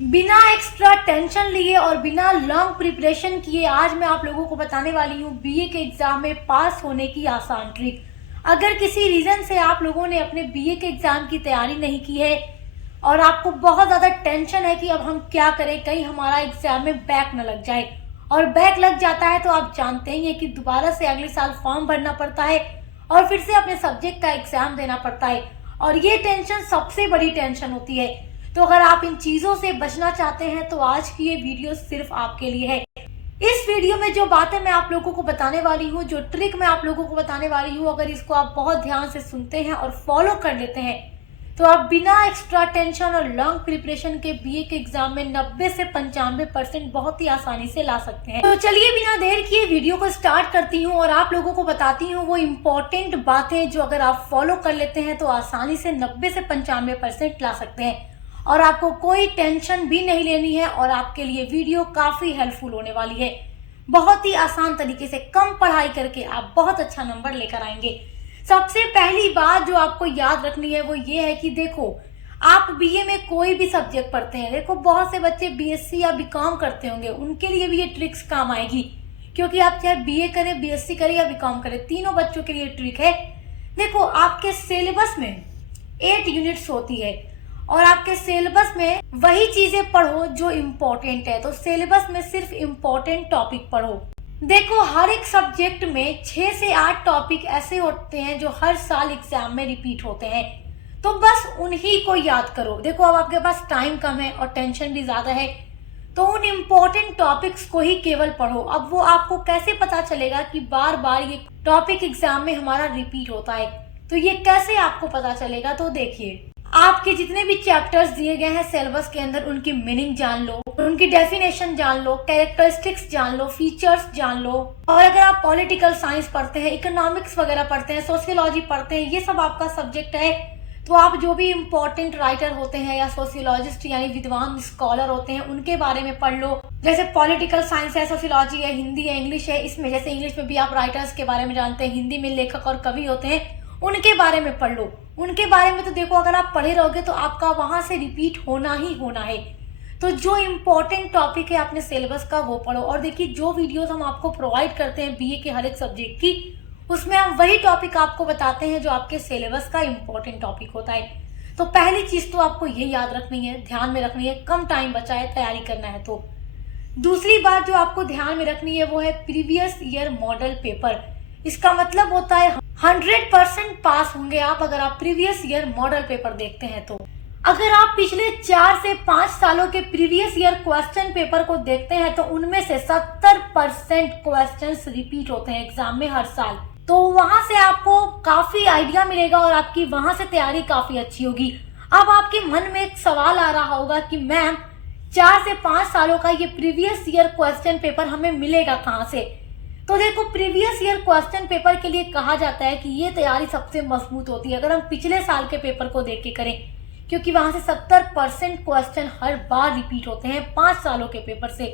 बिना extra tension लिए और बिना लॉन्ग प्रिपरेशन किए आज मैं आप लोगों को बताने वाली हूँ बीए के एग्जाम में पास होने की आसान ट्रिक। अगर किसी रीजन से आप लोगों ने अपने बीए के एग्जाम की तैयारी नहीं की है और आपको बहुत ज्यादा टेंशन है कि अब हम क्या करें, कहीं हमारा एग्जाम में बैक न लग जाए, और बैक लग जाता है तो आप जानते ही हैं कि दोबारा से अगले साल फॉर्म भरना पड़ता है और फिर से अपने सब्जेक्ट का एग्जाम देना पड़ता है, और ये टेंशन सबसे बड़ी टेंशन होती है। तो अगर आप इन चीजों से बचना चाहते हैं तो आज की ये वीडियो सिर्फ आपके लिए है। इस वीडियो में जो बातें मैं आप लोगों को बताने वाली हूँ, जो ट्रिक मैं आप लोगों को बताने वाली हूँ, अगर इसको आप बहुत ध्यान से सुनते हैं और फॉलो कर लेते हैं तो आप बिना एक्स्ट्रा टेंशन और लॉन्ग प्रिपरेशन के बीए के एग्जाम में 90 से 95% बहुत ही आसानी से ला सकते हैं। तो चलिए बिना देर किए वीडियो को स्टार्ट करती हूँ और आप लोगों को बताती हूँ वो इम्पोर्टेंट बातें जो अगर आप फॉलो कर लेते हैं तो आसानी से 90 से 95% ला सकते हैं और आपको कोई टेंशन भी नहीं लेनी है और आपके लिए वीडियो काफी हेल्पफुल होने वाली है। बहुत ही आसान तरीके से कम पढ़ाई करके आप बहुत अच्छा नंबर लेकर आएंगे। सबसे पहली बात जो आपको याद रखनी है वो ये है कि देखो, आप बीए में कोई भी सब्जेक्ट पढ़ते हैं, देखो बहुत से बच्चे बीएससी या बीकॉम करते होंगे, उनके लिए भी ये ट्रिक्स काम आएगी, क्योंकि आप चाहे बीए करें, बीएससी करें या बीकॉम करें, तीनों बच्चों के लिए ट्रिक है। देखो, आपके सिलेबस में 8 यूनिट्स होती है और आपके सिलेबस में वही चीजें पढ़ो जो इम्पोर्टेंट है। तो सिलेबस में सिर्फ इम्पोर्टेंट टॉपिक पढ़ो। देखो, हर एक सब्जेक्ट में 6 से 8 टॉपिक ऐसे होते हैं जो हर साल एग्जाम में रिपीट होते हैं, तो बस उन्हीं को याद करो। देखो, अब आपके पास टाइम कम है और टेंशन भी ज्यादा है, तो उन इम्पोर्टेंट टॉपिक्स को ही केवल पढ़ो। अब वो आपको कैसे पता चलेगा कि बार बार ये टॉपिक एग्जाम में हमारा रिपीट होता है, तो ये कैसे आपको पता चलेगा? तो देखिए, आपके जितने भी चैप्टर्स दिए गए हैं सिलेबस के अंदर, उनकी मीनिंग जान लो, उनकी डेफिनेशन जान लो, कैरेक्टरिस्टिक्स जान लो, फीचर्स जान लो। और अगर आप पॉलिटिकल साइंस पढ़ते हैं, इकोनॉमिक्स वगैरह पढ़ते हैं, सोशियोलॉजी पढ़ते हैं, ये सब आपका सब्जेक्ट है, तो आप जो भी इम्पोर्टेंट राइटर होते हैं या सोशियोलॉजिस्ट यानी विद्वान स्कॉलर होते हैं, उनके बारे में पढ़ लो। जैसे पॉलिटिकल साइंस है, सोशियोलॉजी है, हिंदी है, इंग्लिश है, इसमें जैसे इंग्लिश में भी आप राइटर्स के बारे में जानते हैं, हिंदी में लेखक और कवि होते हैं, उनके बारे में पढ़ लो। उनके बारे में तो देखो, अगर आप पढ़े रहोगे तो आपका वहां से रिपीट होना ही होना है। तो जो इम्पोर्टेंट टॉपिक है अपने सिलेबस का वो पढ़ो। और देखिए, जो वीडियोस हम आपको प्रोवाइड करते हैं बीए के हर एक सब्जेक्ट की, उसमें हम वही टॉपिक आपको बताते हैं जो आपके सिलेबस का इम्पोर्टेंट टॉपिक होता है। तो पहली चीज तो आपको ये याद रखनी है, ध्यान में रखनी है, कम टाइम बचा है, तैयारी करना है। तो दूसरी बात जो आपको ध्यान में रखनी है वो है प्रीवियस ईयर मॉडल पेपर। इसका मतलब होता है 100% पास होंगे आप अगर आप प्रीवियस ईयर मॉडल पेपर देखते हैं। तो अगर आप पिछले 4 से 5 सालों के प्रीवियस ईयर क्वेश्चन पेपर को देखते हैं तो उनमें से 70% क्वेश्चंस रिपीट होते हैं एग्जाम में हर साल। तो वहां से आपको काफी आइडिया मिलेगा और आपकी वहां से तैयारी काफी अच्छी होगी। अब आपके मन में एक सवाल आ रहा होगा कि मैम, 4 से 5 सालों का ये प्रीवियस ईयर क्वेश्चन पेपर हमें मिलेगा कहाँ से? तो देखो, प्रीवियस ईयर क्वेश्चन पेपर के लिए कहा जाता है कि ये तैयारी सबसे मजबूत होती है अगर हम पिछले साल के पेपर को देख के करें, क्योंकि वहां से 70% क्वेश्चन हर बार रिपीट होते हैं 5 सालों के पेपर से।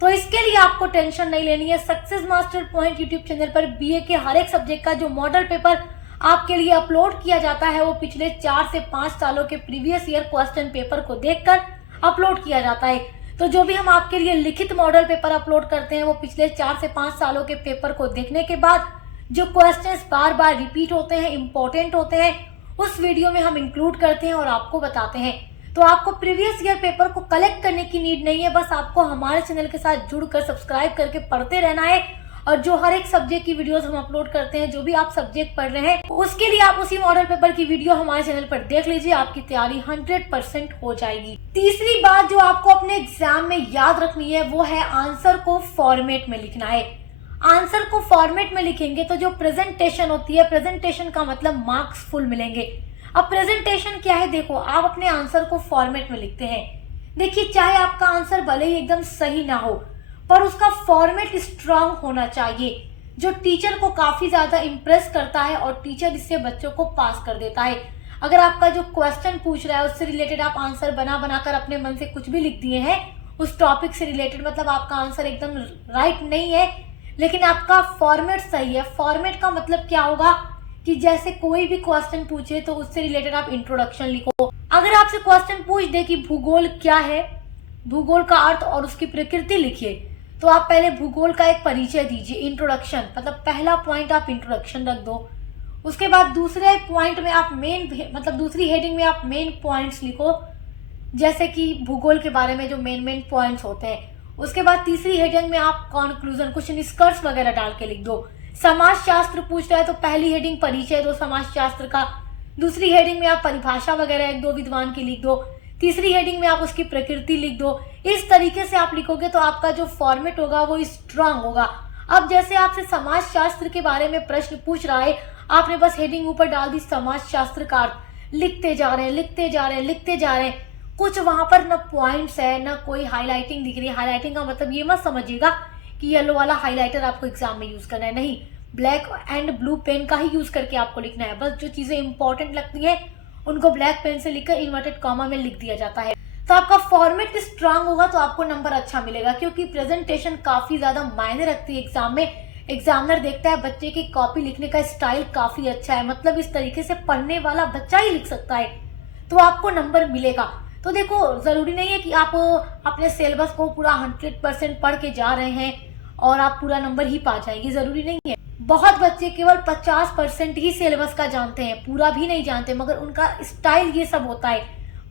तो इसके लिए आपको टेंशन नहीं लेनी है। Success master point YouTube channel पर बीए के हर एक सब्जेक्ट का जो मॉडल पेपर आपके लिए अपलोड किया जाता है वो पिछले 4 से 5 सालों के प्रीवियस ईयर क्वेश्चन पेपर को देखकर अपलोड किया जाता है। तो जो भी हम आपके लिए लिखित मॉडल पेपर अपलोड करते हैं वो पिछले 4 से 5 सालों के पेपर को देखने के बाद जो क्वेश्चंस बार बार रिपीट होते हैं, इंपॉर्टेंट होते हैं, उस वीडियो में हम इंक्लूड करते हैं और आपको बताते हैं। तो आपको प्रीवियस ईयर पेपर को कलेक्ट करने की नीड नहीं है, बस आपको हमारे चैनल के साथ जुड़कर सब्सक्राइब करके पढ़ते रहना है। और जो हर एक सब्जेक्ट की वीडियोस हम अपलोड करते हैं, जो भी आप सब्जेक्ट पढ़ रहे हैं, उसके लिए आप उसी मॉडल पेपर की वीडियो हमारे चैनल पर देख लीजिए, आपकी तैयारी 100% हो जाएगी। तीसरी बात जो आपको अपने एग्जाम में याद रखनी है वो है आंसर को फॉर्मेट में लिखना है। आंसर को फॉर्मेट में लिखेंगे तो जो प्रेजेंटेशन होती है, प्रेजेंटेशन का मतलब मार्क्स फुल मिलेंगे। अब प्रेजेंटेशन क्या है? देखो, आप अपने आंसर को फॉर्मेट में लिखते हैं। देखिए, चाहे आपका आंसर भले ही एकदम सही ना हो, पर उसका फॉर्मेट स्ट्रांग होना चाहिए जो टीचर को काफी ज्यादा इम्प्रेस करता है और टीचर इससे बच्चों को पास कर देता है। अगर आपका जो क्वेश्चन पूछ रहा है उससे रिलेटेड आप आंसर बना बनाकर अपने मन से कुछ भी लिख दिए हैं उस टॉपिक से रिलेटेड, मतलब आपका आंसर एकदम राइट नहीं है, लेकिन आपका फॉर्मेट सही है। फॉर्मेट का मतलब क्या होगा कि जैसे कोई भी क्वेश्चन पूछे तो उससे रिलेटेड आप इंट्रोडक्शन लिखो। अगर आपसे क्वेश्चन पूछ दे कि भूगोल क्या है, भूगोल का अर्थ और उसकी प्रकृति लिखिए। तो आप पहले भूगोल का एक परिचय दीजिए, इंट्रोडक्शन, मतलब पहला पॉइंट आप इंट्रोडक्शन रख दो। उसके बाद दूसरे पॉइंट में आप दूसरी हेडिंग में आप मेन पॉइंट्स लिखो, जैसे कि भूगोल के बारे में जो मेन पॉइंट्स होते हैं। उसके बाद तीसरी हेडिंग में आप कंक्लूजन, कुछ निष्कर्ष वगैरह डाल के लिख दो। समाजशास्त्र पूछ रहा है तो पहली हेडिंग परिचय दो समाजशास्त्र का, दूसरी हेडिंग में आप परिभाषा वगैरह एक दो विद्वान की लिख दो, तीसरी हेडिंग में आप उसकी प्रकृति लिख दो। इस तरीके से आप लिखोगे तो आपका जो फॉर्मेट होगा वो स्ट्रांग होगा। अब जैसे आपसे समाजशास्त्र के बारे में प्रश्न पूछ रहा है, आपने बस हेडिंग ऊपर डाल दी समाजशास्त्र का अर्थ, लिखते जा रहे हैं, कुछ वहां पर न पॉइंट्स है न कोई हाईलाइटिंग दिख रही है। हाईलाइटिंग का मतलब ये मत समझिएगा कि येलो वाला हाईलाइटर आपको एग्जाम में यूज करना है, नहीं, ब्लैक एंड ब्लू पेन का ही यूज करके आपको लिखना है। बस जो चीजें इंपॉर्टेंट लगती हैं उनको ब्लैक पेन से लिखकर इन्वर्टेड कॉमा में लिख दिया जाता है। तो आपका फॉर्मेट स्ट्रांग होगा तो आपको नंबर अच्छा मिलेगा, क्योंकि प्रेजेंटेशन काफी ज्यादा मायने रखती है एग्जाम में। एग्जामिनर देखता है बच्चे की कॉपी लिखने का स्टाइल काफी अच्छा है, मतलब इस तरीके से पढ़ने वाला बच्चा ही लिख सकता है, तो आपको नंबर मिलेगा। तो देखो, जरूरी नहीं है कि आप अपने सिलेबस को पूरा 100% पढ़ के जा रहे हैं और आप पूरा नंबर ही पा जाएंगे, जरूरी नहीं है। बहुत बच्चे केवल 50% ही सिलेबस का जानते हैं, पूरा भी नहीं जानते, मगर उनका स्टाइल ये सब होता है,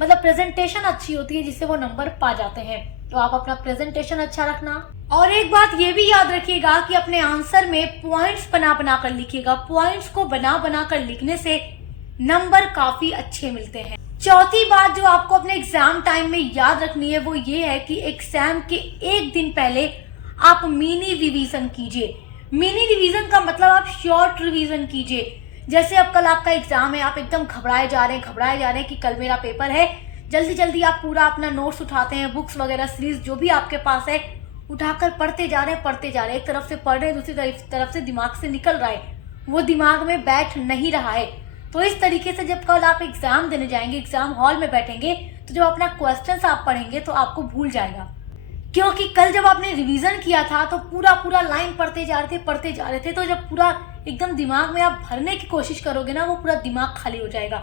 मतलब प्रेजेंटेशन अच्छी होती है जिससे वो नंबर पा जाते हैं। तो आप अपना प्रेजेंटेशन अच्छा रखना। और एक बात ये भी याद रखिएगा कि अपने आंसर में पॉइंट्स बना कर लिखिएगा। पॉइंट्स को बना कर लिखने से नंबर काफी अच्छे मिलते हैं। चौथी बात जो आपको अपने एग्जाम टाइम में याद रखनी है वो ये है कि एग्जाम के एक दिन पहले आप मिनी रिवीजन कीजिए। मिनी रिवीजन का मतलब आप शॉर्ट रिवीजन कीजिए। जैसे अब कल आपका एग्जाम है, आप एकदम घबराए जा रहे हैं कि कल मेरा पेपर है, जल्दी आप पूरा अपना नोट्स उठाते हैं, बुक्स वगैरह सीरीज जो भी आपके पास है उठाकर पढ़ते जा रहे हैं। एक तरफ से पढ़ रहे हैं, दूसरी तरफ से दिमाग से निकल रहा है, वो दिमाग में बैठ नहीं रहा है। तो इस तरीके से जब कल आप एग्जाम देने जाएंगे, एग्जाम हॉल में बैठेंगे, तो जब अपना क्वेश्चंस आप पढ़ेंगे तो आपको भूल जाएगा, क्योंकि कल जब आपने रिवीजन किया था तो पूरा लाइन पढ़ते जा रहे थे, तो जब पूरा एकदम दिमाग में आप भरने की कोशिश करोगे ना, वो पूरा दिमाग खाली हो जाएगा।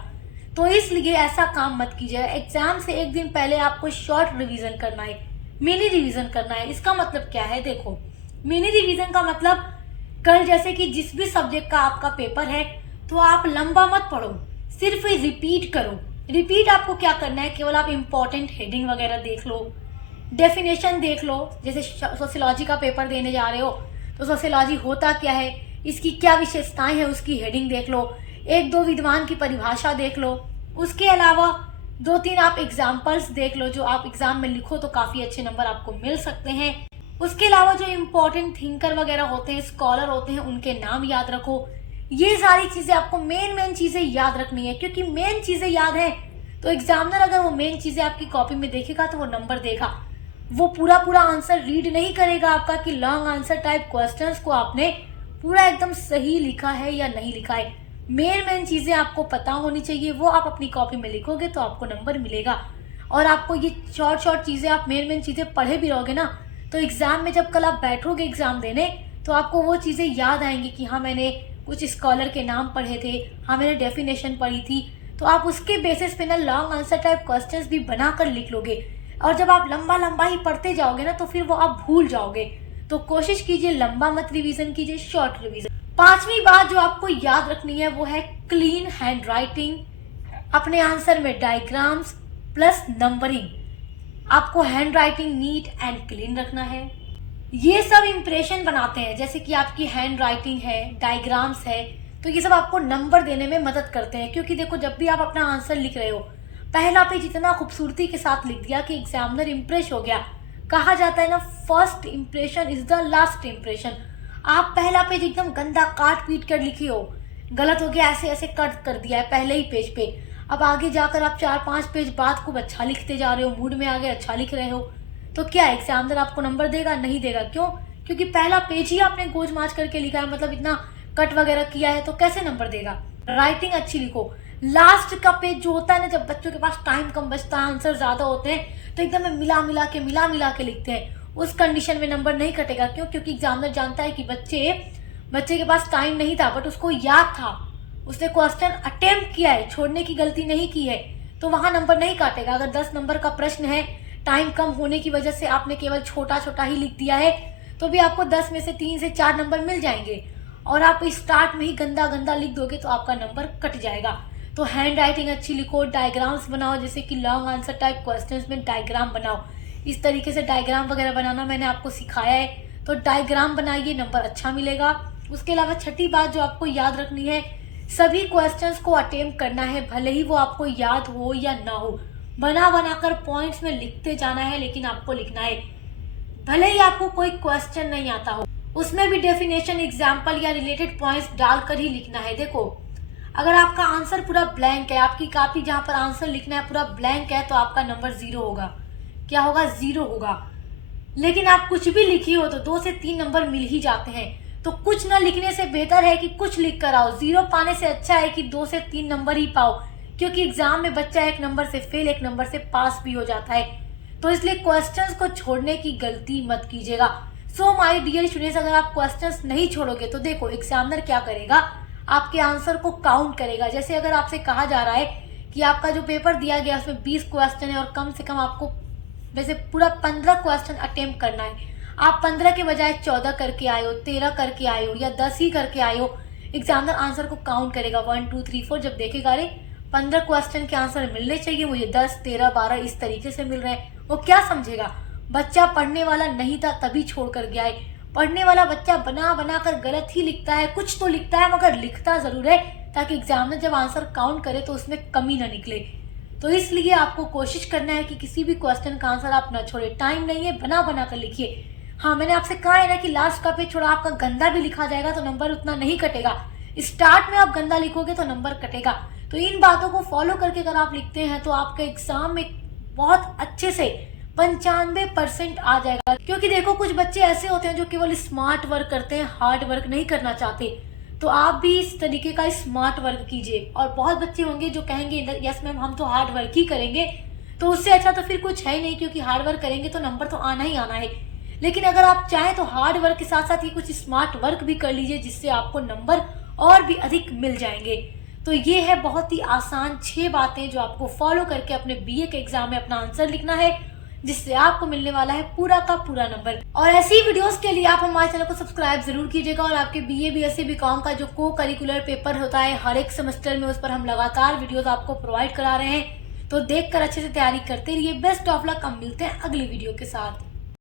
तो इसलिए ऐसा काम मत कीजिए। एग्जाम से एक दिन पहले आपको शॉर्ट रिवीजन करना है, मिनी रिवीजन करना है। इसका मतलब क्या है, देखो, मिनी रिवीजन का मतलब कल जैसे कि जिस भी सब्जेक्ट का आपका पेपर है तो आप लंबा मत पढ़ो, सिर्फ रिपीट करो। रिपीट आपको क्या करना है, केवल आप इंपॉर्टेंट हेडिंग वगैरह देख लो, डेफिनेशन देख लो। जैसे सोशियोलॉजी का पेपर देने जा रहे हो तो सोशियोलॉजी होता क्या है, इसकी क्या विशेषताएं हैं, उसकी हेडिंग देख लो, एक दो विद्वान की परिभाषा देख लो। उसके अलावा 2-3 आप एग्जाम्पल्स देख लो, जो आप एग्जाम में लिखो तो काफी अच्छे नंबर आपको मिल सकते हैं। उसके अलावा जो इम्पोर्टेंट थिंकर वगैरह होते हैं, स्कॉलर होते हैं, उनके नाम याद रखो। ये सारी चीजें आपको मेन चीजें याद रखनी है, क्योंकि मेन चीजें याद है तो एग्जामिनर अगर वो मेन चीजें आपकी कॉपी में देखेगा तो वो नंबर देगा। वो पूरा आंसर रीड नहीं करेगा आपका कि लॉन्ग आंसर टाइप क्वेश्चंस को आपने पूरा एकदम सही लिखा है या नहीं लिखा है। मेन चीजें आपको पता होनी चाहिए, वो आप अपनी कॉपी में लिखोगे तो आपको नंबर मिलेगा। और आपको ये शॉर्ट चीजें, आप मेन चीजें पढ़े भी रहोगे ना, तो एग्जाम में जब कल आप बैठोगे एग्जाम देने तो आपको वो चीजें याद आएंगी कि हाँ, मैंने कुछ स्कॉलर के नाम पढ़े थे, हाँ मैंने डेफिनेशन पढ़ी थी। तो आप उसके बेसिस पे ना लॉन्ग आंसर टाइप क्वेश्चंस भी बनाकर लिख लोगे। और जब आप लंबा ही पढ़ते जाओगे ना तो फिर वो आप भूल जाओगे। तो कोशिश कीजिए लंबा मत रिवीजन कीजिए, शॉर्ट रिवीजन। पांचवी बात जो आपको याद रखनी है वो है क्लीन हैंड राइटिंग। अपने आंसर में डायग्राम्स प्लस नंबरिंग, आपको hand writing neat and clean रखना है। ये सब इंप्रेशन बनाते हैं, जैसे कि आपकी हैंड राइटिंग है, डायग्राम्स है, तो ये सब आपको नंबर देने में मदद करते हैं। क्योंकि देखो, जब भी आप अपना आंसर लिख रहे हो, पहला पेज इतना खूबसूरती के साथ लिख दिया कि एग्जामिनर इंप्रेस हो गया। कहा जाता है ना, first impression is the last impression. आप पहला पेज एकदम गंदा काट पीट कर लिखे हो, गलत हो गया, ऐसे कट कर दिया है पहले ही पेज पे। अब आगे जाकर आप 4-5 पेज बाद खूब अच्छा लिखते जा रहे हो, मूड में आगे अच्छा लिख रहे हो, तो क्या एग्जामिनर आपको नंबर देगा? नहीं देगा। क्यों? क्योंकि पहला पेज ही आपने गोज माच करके लिखा है, मतलब इतना कट वगैरह किया है, तो कैसे नंबर देगा? राइटिंग अच्छी लिखो। लास्ट का पेज जो होता है ना, जब बच्चों के पास टाइम कम बचता है, आंसर ज्यादा होते हैं, तो एकदम मिला मिला के लिखते हैं, उस कंडीशन में नंबर नहीं कटेगा। क्यों? क्योंकि एग्जामिनर जानता है कि बच्चे के पास टाइम नहीं था, बट उसको याद था, उसने क्वेश्चन अटेम्प्ट किया है, छोड़ने की गलती नहीं की है, तो वहां नंबर नहीं काटेगा। अगर 10 नंबर का प्रश्न है, टाइम कम होने की वजह से आपने केवल छोटा छोटा ही लिख दिया है, तो भी आपको 10 में से 3 से 4 नंबर मिल जाएंगे। और आप स्टार्ट में ही गंदा गंदा लिख दोगे तो आपका नंबर कट जाएगा। तो हैंड राइटिंग अच्छी लिखो, डायग्राम्स बनाओ, जैसे कि लॉन्ग आंसर टाइप क्वेश्चंस में डायग्राम बनाओ। इस तरीके से डायग्राम वगैरह बनाना मैंने आपको सिखाया है, तो डायग्राम बनाइए, नंबर अच्छा मिलेगा। उसके अलावा छठी बात जो आपको याद रखनी है, सभी क्वेश्चंस को अटेम्प्ट करना है, भले ही वो आपको याद हो या ना हो। बना बनाकर पॉइंट्स में लिखते जाना है, लेकिन आपको लिखना है। भले ही आपको कोई क्वेश्चन नहीं आता हो, उसमें भी डेफिनेशन, एग्जाम्पल या रिलेटेड पॉइंट्स डालकर ही लिखना है। देखो, अगर आपका आंसर पूरा ब्लैंक है, आपकी कॉपी जहां पर आंसर लिखना है पूरा ब्लैंक है, तो आपका नंबर 0 होगा। क्या होगा? 0 होगा। लेकिन आप कुछ भी लिखी हो तो 2 से 3 नंबर मिल ही जाते हैं। तो कुछ न लिखने से बेहतर है कि कुछ लिख कर आओ। 0 पाने से अच्छा है कि 2 से 3 नंबर ही पाओ, क्योंकि एग्जाम में बच्चा 1 नंबर से फेल, 1 नंबर से पास भी हो जाता है। तो इसलिए क्वेश्चंस को छोड़ने की गलती मत कीजिएगा। सो माय डियर स्टूडेंट्स, अगर आप क्वेश्चंस नहीं छोड़ोगे तो देखो एग्जामिनर क्या करेगा, आपके आंसर को काउंट करेगा। जैसे अगर आपसे कहा जा रहा है कि आपका जो पेपर दिया गया उसमें 20 क्वेश्चन है और कम से कम आपको वैसे पूरा 15 क्वेश्चन अटेम्प्ट करना है, आप 15 के बजाय 14 करके आए हो, 13 करके आए हो या 10 ही करके आए हो, एग्जामिनर आंसर को काउंट करेगा 1 2 3 4। जब देखेगा अरे 15 क्वेश्चन के आंसर मिलने चाहिए, मुझे 10 13 12 इस तरीके से मिल रहे हैं, वो क्या समझेगा? बच्चा पढ़ने वाला नहीं था तभी छोड़ कर गया है। पढ़ने वाला बच्चा बना बना कर गलत ही लिखता है, कुछ तो लिखता है मगर लिखता जरूर है, ताकि एग्जामिनर जब आंसर काउंट करे तो उसमें कमी ना निकले। तो इसलिए आपको कोशिश करना है कि किसी भी क्वेश्चन का आंसर आप ना छोड़े। टाइम नहीं है, बना बना कर लिखिए। हाँ, मैंने आपसे कहा है ना कि लास्ट का पेज थोड़ा आपका गंदा भी लिखा जाएगा तो नंबर उतना नहीं कटेगा। स्टार्ट में आप गंदा लिखोगे तो नंबर कटेगा। तो इन बातों को फॉलो करके अगर आप लिखते हैं तो आपके एग्जाम में बहुत अच्छे से 95% आ जाएगा। क्योंकि देखो, कुछ बच्चे ऐसे होते हैं जो केवल स्मार्ट वर्क करते हैं, हार्ड वर्क नहीं करना चाहते। तो आप भी इस तरीके का स्मार्ट वर्क कीजिए। और बहुत बच्चे होंगे जो कहेंगे यस मैम हम तो हार्ड वर्क ही करेंगे, तो उससे अच्छा तो फिर कुछ है ही नहीं, क्योंकि हार्ड वर्क करेंगे तो नंबर तो आना ही आना है। लेकिन अगर आप चाहें तो हार्ड वर्क के साथ साथ ही कुछ स्मार्ट वर्क भी कर लीजिए, जिससे आपको नंबर और भी अधिक मिल जाएंगे। तो ये है बहुत ही आसान 6 बातें जो आपको फॉलो करके अपने बीए के एग्जाम में अपना आंसर लिखना है, जिससे आपको मिलने वाला है पूरा का पूरा नंबर। और ऐसी वीडियोस के लिए आप हमारे चैनल को सब्सक्राइब जरूर कीजिएगा। और आपके बीए बीएससी बीकॉम का जो को करिकुलर पेपर होता है हर एक सेमेस्टर में, उस पर हम लगातार वीडियोस आपको प्रोवाइड करा रहे हैं। तो देखकर अच्छे से तैयारी करते रहिए। Best of luck. हम मिलते हैं अगली वीडियो के साथ।